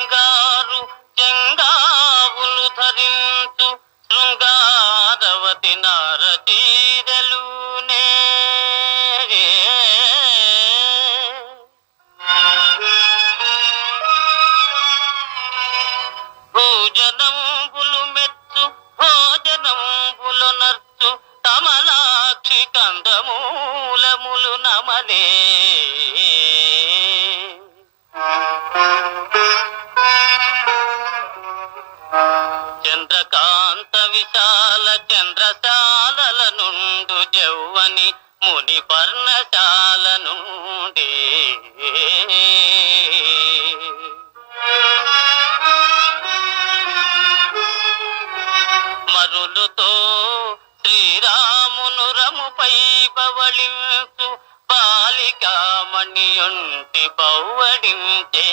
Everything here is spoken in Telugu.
బంగారు చెంగావులు ధరించు శృంగారవతి నారతీరలునే భోజనంబులు మెచ్చు భోజనంబులు నర్చు కమలాక్షి కందమూలములు నమలే చంద్రకాంత విశాల చంద్రశాలల నుండు జౌవని ముని పర్ణశాల నుండి. మరులుతో శ్రీరామును రముపై బవళించు బాలికామణి ఒంటి బౌవడించే.